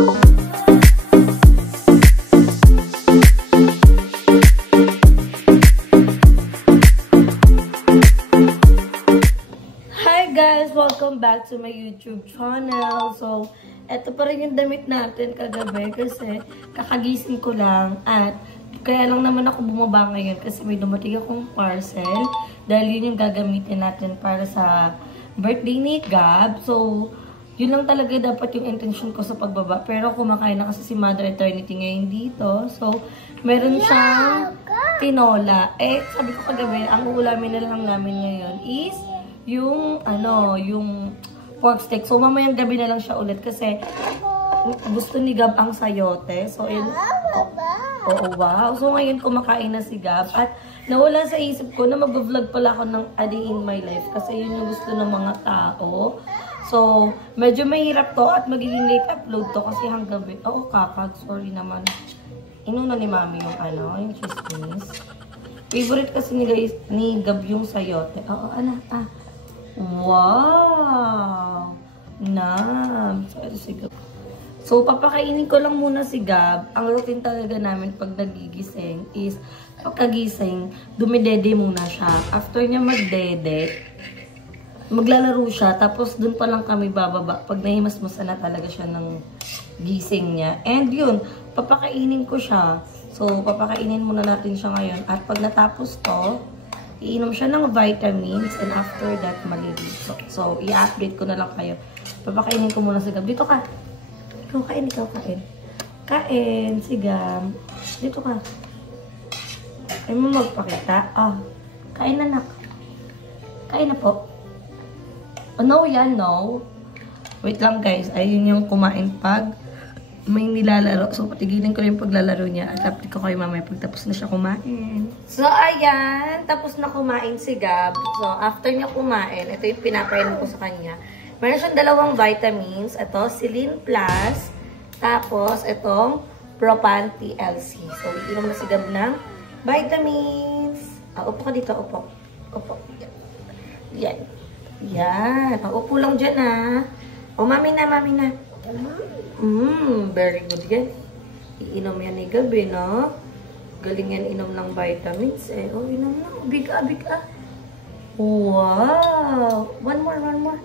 Welcome back to my YouTube channel. So, eto pa rin yung damit natin kagabi kasi kakagising ko lang at kaya lang naman ako bumaba ngayon kasi may dumating akong parcel dahil yun yung gagamitin natin para sa birthday ni Gab. So, yun lang talaga dapat yung intention ko sa pagbaba. Pero kumakain na kasi si Mother Eternity ngayon dito. So, meron siyang tinola. Eh, sabi ko kagabi, ang uulamin na lang namin ngayon is yung pork steak. So, mamayang gabi na lang siya ulit kasi gusto ni Gab ang sayote. So, wow. So, ngayon kumakain na si Gab. At nawala sa isip ko na mag-vlog pala ako ng A Day in My Life kasi yun yung gusto ng mga tao. So, medyo mahirap to at magiging late upload to kasi hanggang gabi. Oo, kakag. Sorry naman. Inuna ni Mami yung chismis. Favorite kasi ni Gab yung sayote. Oo, wow! So, papakainin ko lang muna si Gab. Ang routine talaga namin pag nagigising is, pagkagising, dumidede muna siya. After niya magdede, maglalaro siya. Tapos, dun pa lang kami bababa. Pag nahimasmasan na talaga siya ng gising niya. And yun, papakainin ko siya. So, papakainin muna natin siya ngayon. At pag natapos to, iinom siya ng vitamins and after that, maliligo. So, i-update ko na lang kayo. Papakainin ko muna si Gab. Dito ka. Ikaw kain. Kain, si Gab. Dito ka. Ay mo magpakita. Kain na, nak. Kain na po. Oh, no, yan, no. Wait lang, guys. Ayun yung kumain pag may nilalaro. So, patigilin ko yung paglalaro niya at update ko kayo mamaya pagtapos na siya kumain. So, ayan. Tapos na kumain si Gab. So, after niya kumain, ito yung pinapainom ko sa kanya. Meron siyang dalawang vitamins. Ito, Celine Plus. Tapos, itong Propan TLC. So, iinom na si Gab ng vitamins. Upo ka dito. Upo. Yan. Yan. Upo lang dyan, mami na. Very good yan. Iinom yan ni Gabi, no? Galing yan inom ng vitamins, eh. Oh, inom na. Biga. Wow! One more.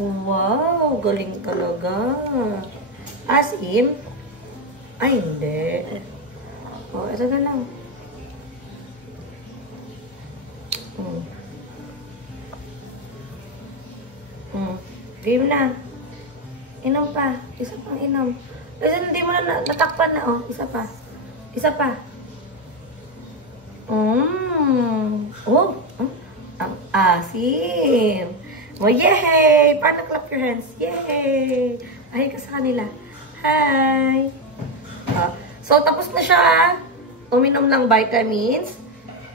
Wow! Galing talaga. Asim? Ay, hindi. Oh, ito na lang. Game na. Inom pa. Isa pang inom. Kasi hindi mo na natakpan na, oh. Isa pa. Ang asim. Oh, yay! Paano clap your hands? Yay! Ay ka sa kanila. Hi! So, tapos na siya, uminom ng vitamins.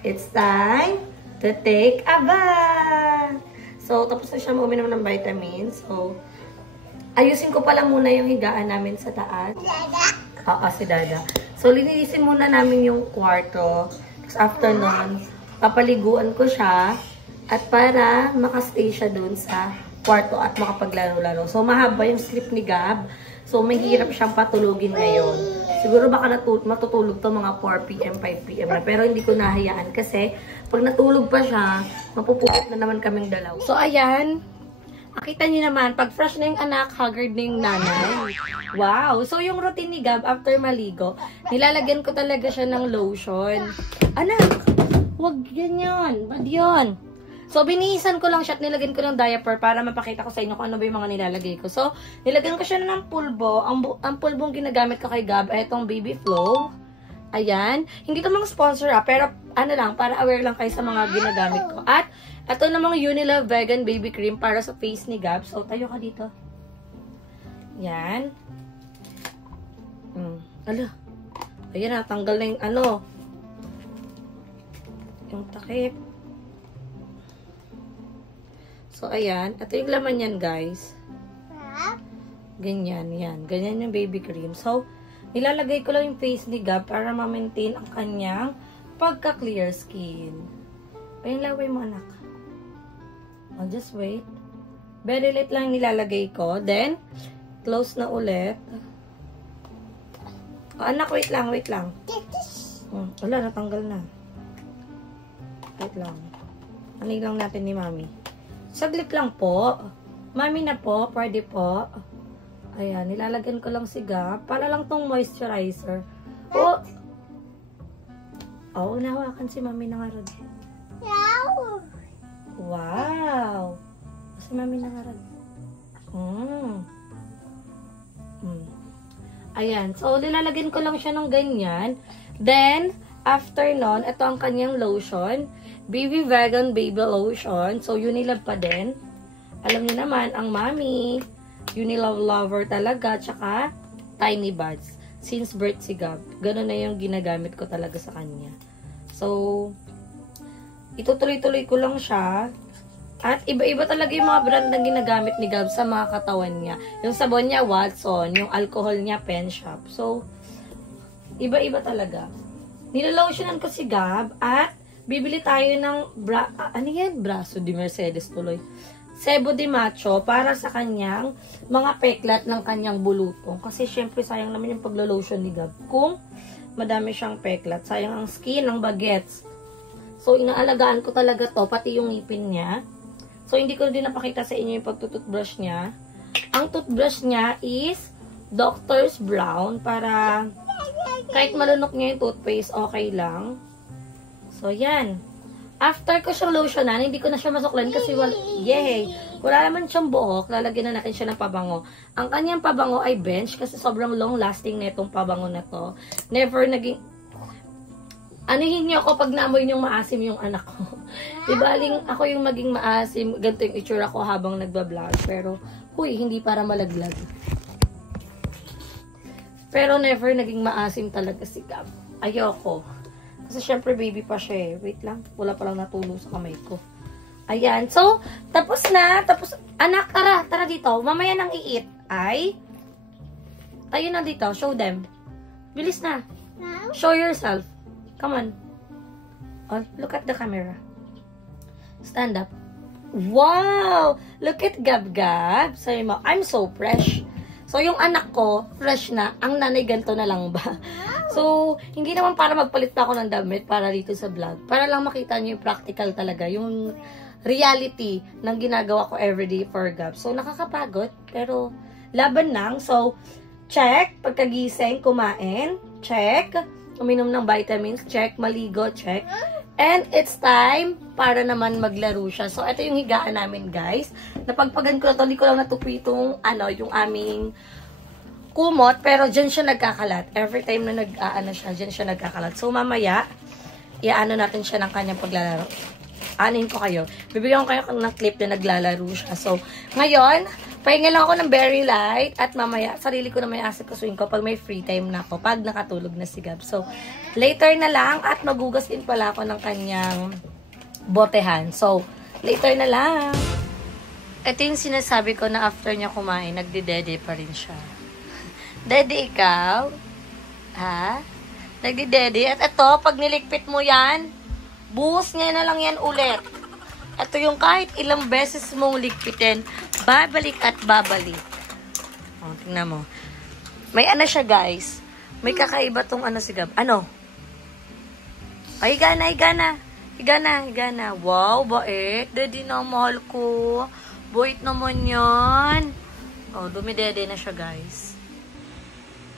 It's time to take a bath. So, tapos na siya uminom ng vitamins. So, ayusin ko pala muna yung higaan namin sa taas. Oo, si Dada. So, linilisin muna namin yung kwarto. Tapos after nun, papaliguan ko siya. At para makastay siya dun sa kwarto at makapaglaro-laro. So, mahaba yung sleep ni Gab. So, mahirap siyang patulugin ngayon. Siguro baka matutulog to mga 4 PM, 5 PM na. Pero hindi ko nahayaan kasi pag natulog pa siya, mapupukot na naman kaming dalaw. So, ayan. Nakita niyo naman, pag fresh na yung anak, haggard na yung nanay. Wow! So, yung routine ni Gab after maligo, nilalagyan ko talaga siya ng lotion. Anak! Huwag ganyan. Bad yun. So, binihisan ko lang siya at nilagyan ko ng diaper para mapakita ko sa inyo kung ano ba yung mga nilalagay ko. So, nilagyan ko siya ng pulbo. Ang pulbong ginagamit ko kay Gab ay itong Baby Flow. Ayan. Hindi ito mga sponsor pero ano lang, para aware lang kayo sa mga ginagamit ko. At ito namang Unilove Vegan Baby Cream para sa face ni Gab. So, tayo ka dito. Yan. Ayan na, tanggal na yung yung takip. So, ayan. Ito yung laman yan, guys. Ganyan, yan. Ganyan yung baby cream. So, nilalagay ko lang yung face ni Gab para ma-maintain ang kanyang pagka-clear skin. Ayun, laway mo, anak. I'll just wait. Very light lang nilalagay ko. Then, close na ulit. Oh, anak, wait lang, wait lang. Wala, natanggal na. Wait lang. Anay lang natin ni Mami. Saglit lang po. Mami na po, pwede po. Ayan, nilalagyan ko lang si Gab. Para lang tong moisturizer. Oh! Oh, nahawakan si Mami ng arad. Wow! Si Mami ng arad. Ayan. So, nilalagyan ko lang siya ng ganyan. Then, after nun, ito ang kanyang lotion. Baby Vegan Baby Lotion. So, Unilove pa din. Alam niyo naman, ang Mami, Unilove lover talaga. Tsaka, Tiny Buds. Since birth si Gab. Ganun na yung ginagamit ko talaga sa kanya. So, itutuloy-tuloy ko lang siya. At iba-iba talaga yung mga brand na ginagamit ni Gab sa mga katawan niya. Yung sabon niya, Watson. Yung alcohol niya, Pen Shop. So, iba-iba talaga. Nilalotionan ko si Gab at bibili tayo ng ano yan? Braso de Mercedes tuloy. Sebo de Macho para sa kanyang mga peklat ng kanyang bulutong. Kasi syempre sayang naman yung paglo-lotion ni Gab. Kung madami siyang peklat, sayang ang skin ng bagets. So, inaalagaan ko talaga to, pati yung ngipin niya. So, hindi ko din napakita sa inyo yung pagtututbrush niya. Ang toothbrush niya is Doctor's Brown para kahit malunok niya yung toothpaste, okay lang. So, yan. After ko siyang lotionan, hindi ko na siya masuklan kasi wala naman siyang buhok. Lalagyan na natin siya ng pabango. Ang kanyang pabango ay Bench kasi sobrang long lasting na itong pabango na to. Never naging... Anuhin niyo ako pag naamoy niyong maasim yung anak ko. Ibaling ako yung maging maasim, ganito yung itsura ko habang nagbablog. Pero, huy, hindi para malaglag. Pero never naging maasim talaga si Gab. Ayoko. Kasi syempre baby pa siya eh. Wait lang, wala pa lang natulog sa kamay ko. Ayan, so, tapos na. Tapos, anak, tara dito. Mamaya nang i-eat ay, tayo na dito, show them. Bilis na. Show yourself. Come on. Oh, look at the camera. Stand up. Wow! Look at Gab-Gab. Sabi mo, I'm so fresh. So, yung anak ko, fresh na. Ang nanay, ganito na lang ba? So, hindi naman para magpalit pa ako ng damit para dito sa vlog. Para lang makita nyo yung practical talaga. Yung reality ng ginagawa ko everyday for Gab. So, nakakapagod. Pero, laban lang. So, check. Pagkagising, kumain. Check. Uminom ng vitamins, check. Maligo, check. And it's time para naman maglaro siya. So, ito yung higaan namin, guys. Napagpagan ko na ito. Hindi ko lang natupi itong, yung aming kumot. Pero, dyan siya nagkakalat. Every time na siya, dyan siya nagkakalat. So, mamaya, iaano natin siya ng kanyang paglalaro. Anin ko kayo. Bibigyan ko kayo ng clip na naglalaro siya. So, ngayon, pahinga lang ako ng very light at mamaya, sarili ko na may asikusuin ko pag may free time na ako, pag nakatulog na si Gab. So, later na lang at magugas din pala ako ng kanyang botehan. So, later na lang. Ito yung sinasabi ko na after niya kumain, nagdidede pa rin siya. Dede, ikaw? Ha? Nagdidede? At ito, pag nilikpit mo yan, buhos niya na lang yan ulit. Ito yung kahit ilang beses mong ligpitin, babalik at babalik. O, tingnan mo. May ano siya, guys. May kakaiba tong si Gab. Ano? Ay, higana. Wow, bait. Daddy na, mahal ko. Bait naman yan. O, dumidede na siya, guys.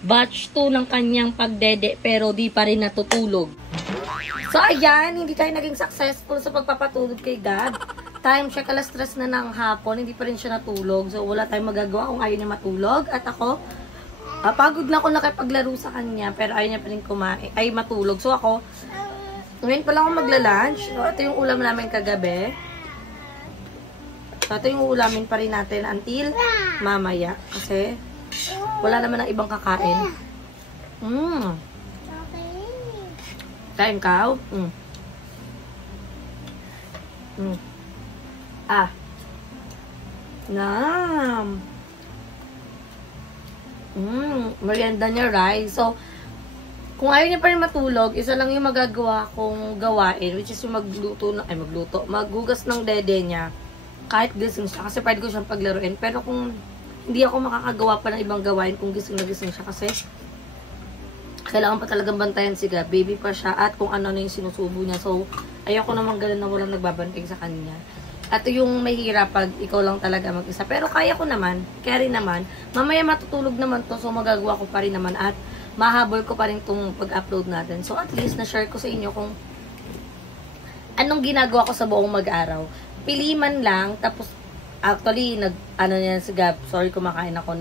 Batch 2 ng kanyang pagdede, pero di pa rin natutulog. So, ayan, hindi tayo naging successful sa pagpapatulog kay Gab. Time check, alas 3 na ng hapon, hindi pa rin siya natulog. So, wala tayong magagawa kung ayaw niya matulog. At ako, pagod na ako nakipaglaro sa kanya, pero ayaw niya pa rin matulog. So, ako, ngayon pa lang ako magla-lunch. So, ito yung ulam namin kagabi. So, ito yung ulamin pa rin natin until mamaya. Kasi, wala naman ang ibang kakain. Kain ka? Nam. Merienda niya rice. So, kung ayaw niya pa rin matulog, isa lang yung magagawa kong gawain, which is yung maghugas ng dede niya. Kahit gising siya. Kasi pwede ko siyang paglaruin. Pero kung hindi ako makakagawa pa ng ibang gawain kung gising na gising siya. Kasi kailangan pa talagang bantayan si Gab. Baby pa siya at kung ano na yung sinusubo niya. So, ayoko naman ganun na walang nagbabantay sa kanya. At yung mahirap pag ikaw lang talaga mag-isa. Pero kaya ko naman, carry naman. Mamaya matutulog naman to, so magagawa ko pa rin naman. At mahabol ko pa rin itong pag-upload natin. So, at least na-share ko sa inyo kung anong ginagawa ko sa buong mag-araw. Piliman lang, tapos actually, ano yan si Gab, sorry kumakain ako,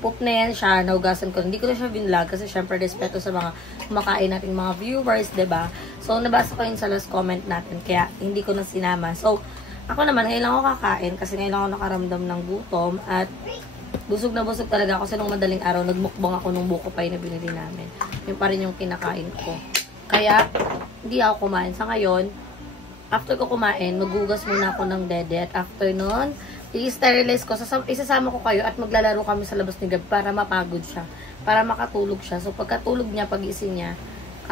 poop na yan siya, naugasan ko. Hindi ko na siya binlog kasi syempre respeto sa mga kumakain nating mga viewers, ba diba? So, nabasa ko yun sa last comment natin, kaya hindi ko na sinama. So, ako naman, ngayon lang ako kakain kasi ngayon lang ako nakaramdam ng gutom at busog na busog talaga ako sa nung madaling araw. Nagmukbang ako nung buko pie na binili namin. Yung pa rin yung kinakain ko. Kaya, hindi ako kumain. Sa ngayon, after ko kumain, magugas muna ako ng dede at after nun, i-sterilize ko, isasama ko kayo at maglalaro kami sa labas ni Gab para mapagod siya, para makatulog siya. So, pagkatulog niya, pag-ising niya,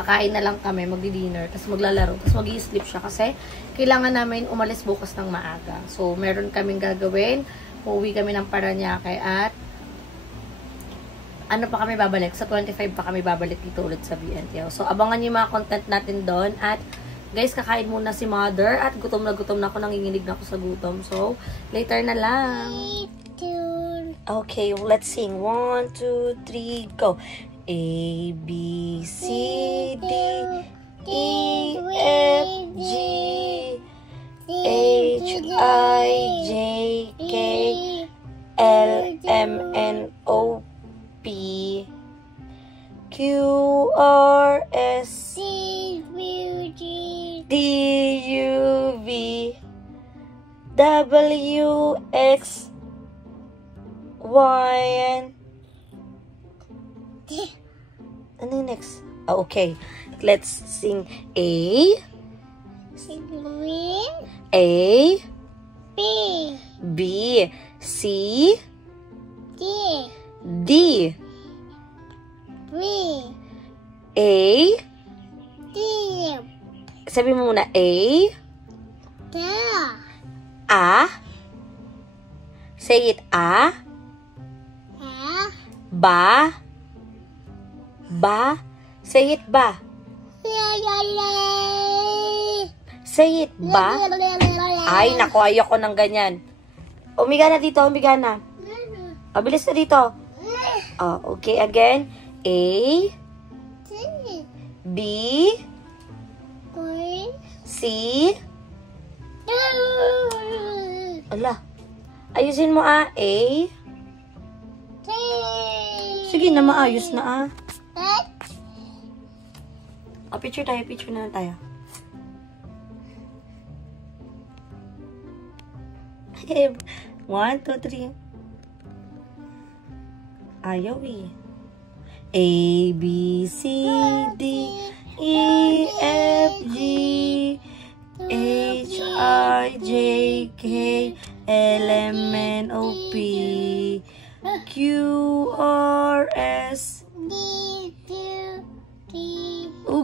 kakain na lang kami, magdi-dinner, tapos maglalaro, tapos mag-i-sleep siya kasi kailangan namin umalis bukas ng maaga. So, meron kaming gagawin, uuwi kami ng Paranaque at ano pa kami babalik, sa 25 pa kami babalik dito ulit sa BNTO. So, abangan niyo yung mga content natin doon at guys, kakain muna si mother at gutom na ako, nanginginig na ako sa gutom. So, later na lang. Okay, let's sing. 1, 2, 3, go. A, B, C, D, E, F, G, H, I, J, K, L, M, N, O, P, Q, R, S, D, U, V, W, X, Y, and ano yung next? Oh, okay. Let's sing A, A, B, B, C, D, D, B, A, D, sabi mo muna A, D, A, say it A, F, ba, ba, say it ba, say it ba. Ay, naku, ayoko ng ganyan. Umiga na dito, umiga na. Bilis na dito. Oh, okay, again. A, B, C, ala. Ayusin mo A. Sige na, maayos na picture na tayo. Okay, 1, 2, 3. Ayaw eh. A, B, C, D, E, F, G, H, I, J, K, L, M, N, O, P, Q, R, S,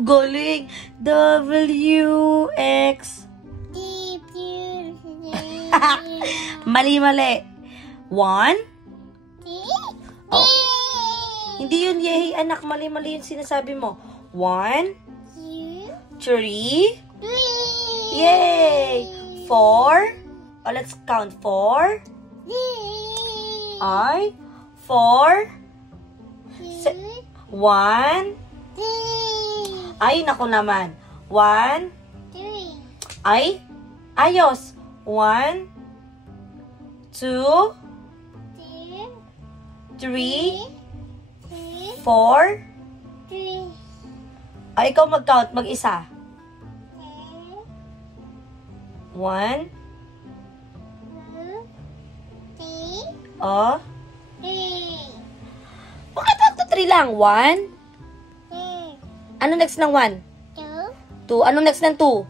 galing, W, X, mali. 1, oh. Hindi yun, yay, anak, mali yung sinasabi mo. 1, 3, yay! 4, oh, let's count. 4, I, 4, 1, ay, naku naman. 1, ay, ayos. 1, 2, 3, 4, ay, ikaw mag-count, mag-isa. 1, oh. Bakit 1, 2, 3 lang? 1, ano next ng 1? 2. Anong next ng 2?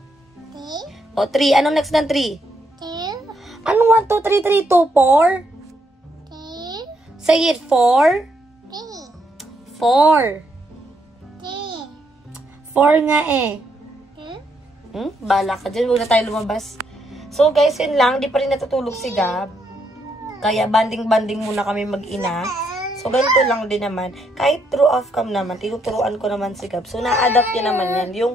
O, 3. Anong next ng 3? Anong 1, 2, 3, 3, 2, 4? Say it, 4? 4. 4 nga eh. Bala ka dyan. Huwag na tayo lumabas. So, guys, yun lang. Di pa rin natutulog si Gab. Kaya banding-banding muna kami mag-ina. So, ganito lang din naman. Kahit true off cam naman, tinuturuan ko naman si Gab. So, na-adapt niya naman yan. Yung,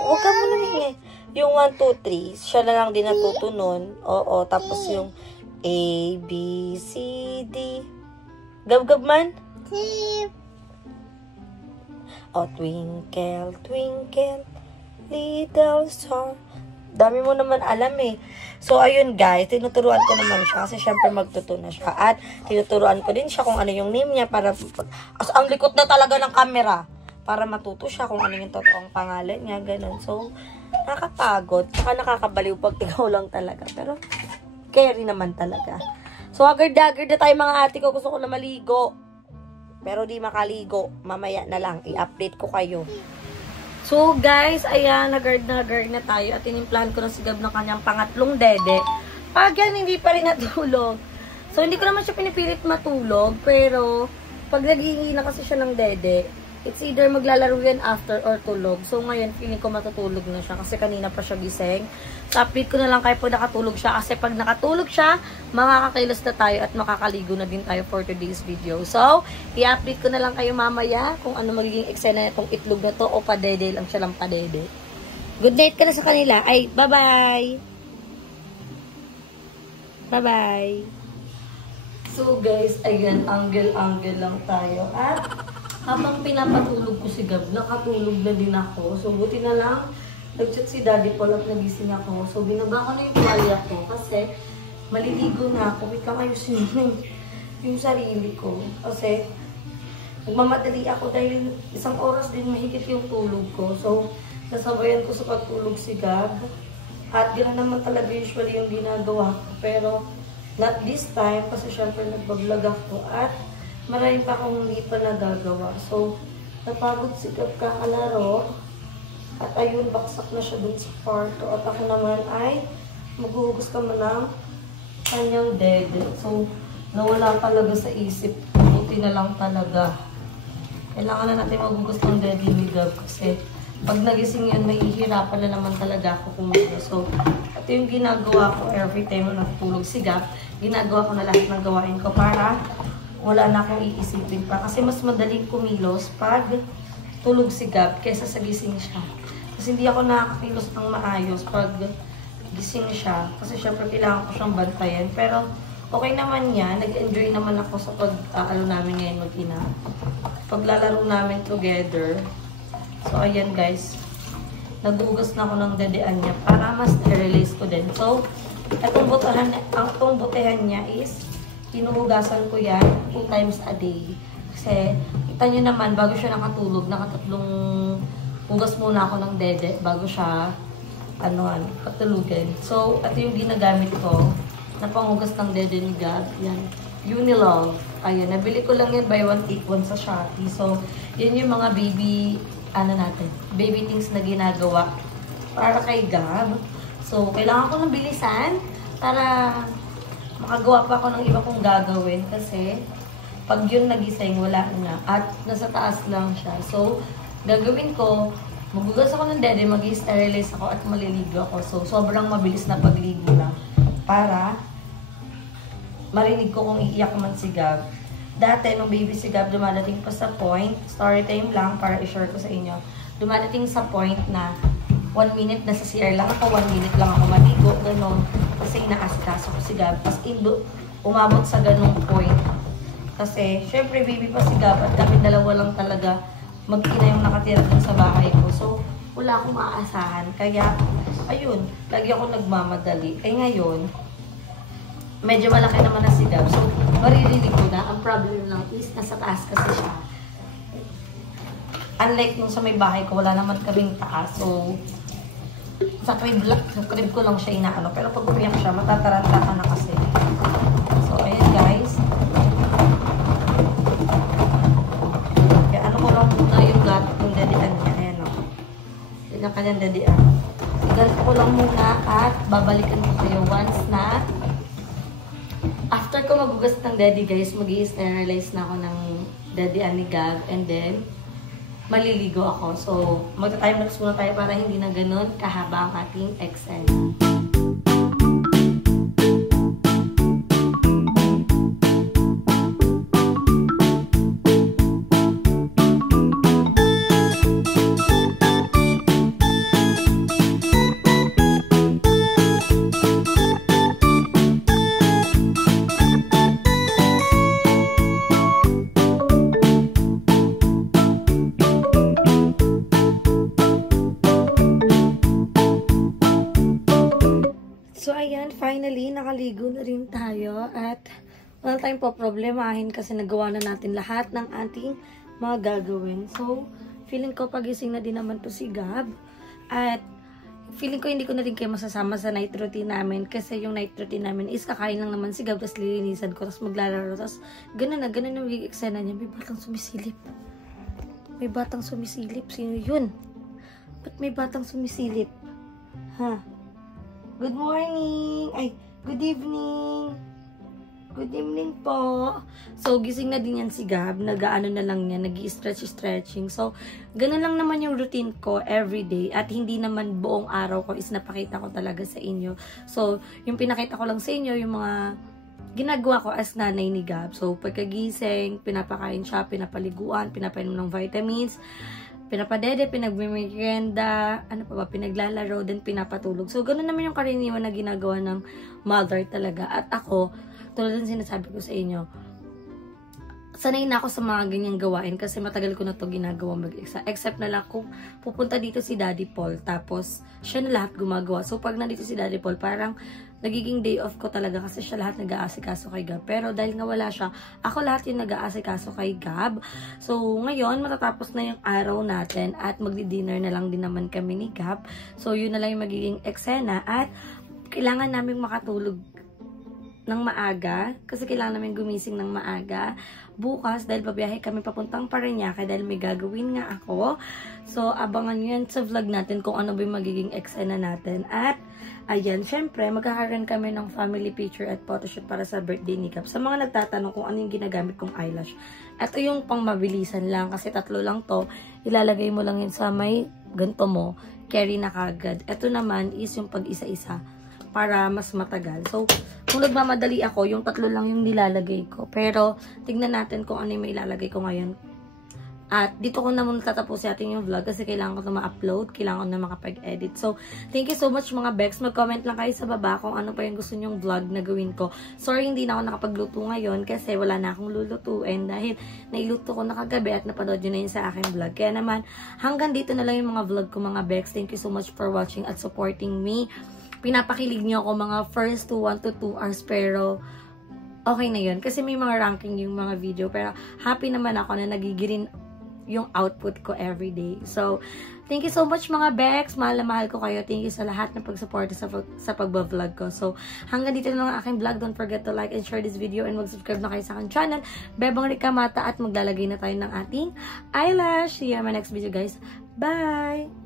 huwag ka muna rin eh. Yung 1, 2, 3, siya na lang din natuto nun. Oo, tapos yung A, B, C, D. Gab-gab man? Oh, twinkle, twinkle, little star. Dami mo naman alam eh. So, ayun guys, tinuturuan ko naman siya kasi syempre magtuto na siya. At tinuturuan ko din siya kung ano yung name niya para... ang likot na talaga ng camera. Para matuto siya kung ano yung totoong pangalan niya, ganun. So, nakakapagod. Saka nakakabaliw pag ikaw lang talaga. Pero, carry naman talaga. So, agad-agad na tayo mga ate ko. Gusto ko na maligo. Pero di makaligo. Mamaya na lang. I-update ko kayo. So, guys, ayan, nag-guard na tayo at inimplahan ko na si Gab ng kanyang pangatlong dede. Pag yan, hindi pa rin natulog. So, hindi ko naman siya pinipilit matulog, pero pag naghihingi na kasi siya ng dede, it's either maglalaro yan after or tulog. So, ngayon, feeling ko matutulog na siya kasi kanina pa siya gising. So, update ko na lang kayo pag nakatulog siya kasi pag nakatulog siya, makakakilos na tayo at makakaligo na din tayo for today's video. So, i-update ko na lang kayo mamaya kung ano magiging eksena itong itlog na to o padede lang siya lang padede. Good night ka na sa kanila. Ay, bye-bye! Bye-bye! So, guys, ayan, angle-angle lang tayo. At habang pinapatulog ko si Gab, nakatulog na din ako. So, buti na lang, nag-chat si Daddy Paul at nagising ako. So, binaba ko na yung tuwalya ko kasi maliligo na ako. Wait lang, ayusin yung sarili ko. Kasi, nagmamadali ako dahil isang oras din mahigit yung tulog ko. So, nasabayan ko sa pagtulog si Gab. At gano'n naman talaga usually yung ginagawa ko. Pero, not this time kasi syempre nagbablog ako at marami pa akong hindi pa nagagawa. So, napagod si Gab kakalaro. At ayun, baksak na siya dun sa kwarto. At ako naman ay maghuhugas naman ng kanyang dede. So, nawala talaga sa isip. Buti na lang talaga. Kailangan na natin maghugas ng dede ni Gab. Kasi pag nagising yun, may ihirapan na naman talaga ako kumakas. So, ito yung ginagawa ko every time na natutulog si Gab. Ginagawa ko na lahat ng gawain ko para wala na akong iisipin pa. Kasi mas madaling kumilos pag tulog si Gab kaysa sa gising siya. Kasi hindi ako nakakakilos ng maayos pag gising siya. Kasi syempre kailangan ko siyang bantayan. Pero okay naman yan. Nag-enjoy naman ako sa pag-aalo namin ngayon mag-ina. Paglalaro namin together. So ayan guys. Nagugas na ako ng dedean niya para mas i-release ko din. So, itong botehan niya is hinuhugasan ko yan 2 times a day. Kasi, kita nyo naman, bago siya nakatulog, nakatatlong hugas muna ako ng dede bago siya, patulugin. So, ito yung ginagamit ko na panghugas ng dede ni Gab. Yan. Unilove. Ayan, nabili ko lang yan by 1 take 1 sa Shopee. So, yan yung mga baby things na ginagawa para kay Gab. So, kailangan ko ng bilisan para makagawa pa ako ng iba kong gagawin kasi pag yun nagising, wala na. At nasa taas lang siya. So, gagawin ko, magugas ako ng dede, mag-sterilize ako at maliligo ako. So, sobrang mabilis na pagligo na para marinig ko kung iiyak man si Gab. Dati, nung baby si Gab, dumadating pa sa point, story time lang para i-share ko sa inyo. Dumadating sa point na 1 minute nasa CR lang ako, 1 minute lang ako maligo, gano'n. Kasi inaasikaso ko si Gab. As in, umabot sa ganung point. Kasi, syempre, baby pa si Gab at kami dalawa lang talaga mag-ina yung nakatira dun sa bahay ko. So, wala akong maaasahan. Kaya, ayun, lagi ako nagmamadali. Eh ngayon, medyo malaki naman na si Gab. So, maririnig ko na. Ang problem lang is, nasa taas kasi siya. Unlike nung sa may bahay ko, wala naman kaming taas. So, sa crib ko lang siya inaano. Pero pag umiyak siya, matataranta ka na kasi. So, ayan guys. Kaya ano ko lang muna yung dadian niya. Ayan o. Yun ang kanyang dadian. Ganito ko lang muna at babalikan ko kayo once na after ko magugas ng daddy guys, mag-i-sterilize na ako ng dadian ni Gab and then maliligo ako. So, magta-time lapse muna tayo para hindi na ganun kahaba ang ating XL. So, ayan, finally, nakaligo na rin tayo at wala tayong problemahin kasi nagawa na natin lahat ng ating mga gagawin. So, feeling ko pagising na din naman to si Gab at feeling ko hindi ko na rin kayo masasama sa night routine namin kasi yung night routine namin is kakain lang naman si Gab tapos lilinisan ko tapos maglalaro tapos ganun na magiging eksena niya. May batang sumisilip. May batang sumisilip. Sino yun? Ba't may batang sumisilip? Ha? Good morning! Ay, good evening! Good evening po! So, gising na din yan si Gab. Nag-ano na lang yan, nag-i-stretching. So, ganun lang naman yung routine ko everyday. At hindi naman buong araw ko is napakita ko talaga sa inyo. So, yung pinakita ko lang sa inyo, yung mga ginagawa ko as nanay ni Gab. So, pagkagising, pinapakain siya, pinapaliguan, pinapainom ng vitamins, pinapadede, pinagmimerienda, ano pa ba, pinaglalaro, then pinapatulog. So, ganun naman yung karaniwan na ginagawa ng mother talaga. At ako, tulad ng sinasabi ko sa inyo, sanay na ako sa mga ganyang gawain kasi matagal ko na to ginagawa mag-isa. Except na lang kung pupunta dito si Daddy Paul, tapos siya na lahat gumagawa. So, pag nandito si Daddy Paul, parang nagiging day off ko talaga kasi siya lahat nag-aasikaso kay Gab. Pero dahil nga wala siya, ako lahat yung nag-aasikaso kay Gab. So, ngayon, matatapos na yung araw natin at magdi-dinner na lang din naman kami ni Gab. So, yun na lang yung magiging eksena at kailangan namin makatulog ng maaga kasi kailangan namin gumising ng maaga bukas dahil babiyahe kami papuntang Parañaque dahil may gagawin nga ako. So, abangan nyo yan sa vlog natin kung ano ba yung magiging eksena natin. At, ayan, syempre, magkakaroon kami ng family picture at photoshoot para sa birthday ni Gab. Sa mga nagtatanong kung ano yung ginagamit kong eyelash. Ito yung pang mabilisan lang kasi 3 lang to. Ilalagay mo lang yun sa may ganto mo. Carry na kagad. Ito naman is yung pag-isa-isa para mas matagal. So, kung nagmamadali ako, yung 3 lang yung nilalagay ko. Pero, tignan natin kung ano yung may ilalagay ko ngayon. At dito ko na muna tatapusin natin yung vlog kasi kailangan ko na ma-upload, kailangan ko na makapag-edit. So, thank you so much mga Bex. Mag-comment lang kayo sa baba kung ano pa yung gusto nyong vlog na gawin ko. Sorry, hindi na ako nakapagluto ngayon kasi wala na akong lulutuin dahil nailuto ko na kagabi at napanood nyo na yun sa aking vlog. Kaya naman, hanggang dito na lang yung mga vlog ko mga Bex. Thank you so much for watching at supporting me. Pinapakilig nyo ako mga first to 1 to 2 hours pero okay na yun. Kasi may mga ranking yung mga video pero happy naman ako na nagigirin yung output ko everyday. So, thank you so much mga Bex. Mahal na mahal ko kayo. Thank you sa lahat ng pag-support sa pag-vlog ko. So, hanggang dito na lang ang aking vlog. Don't forget to like and share this video and mag-subscribe na kayo sa aking channel. Bebang Rica Mata at maglalagay na tayo ng ating eyelash. See you in my next video guys. Bye!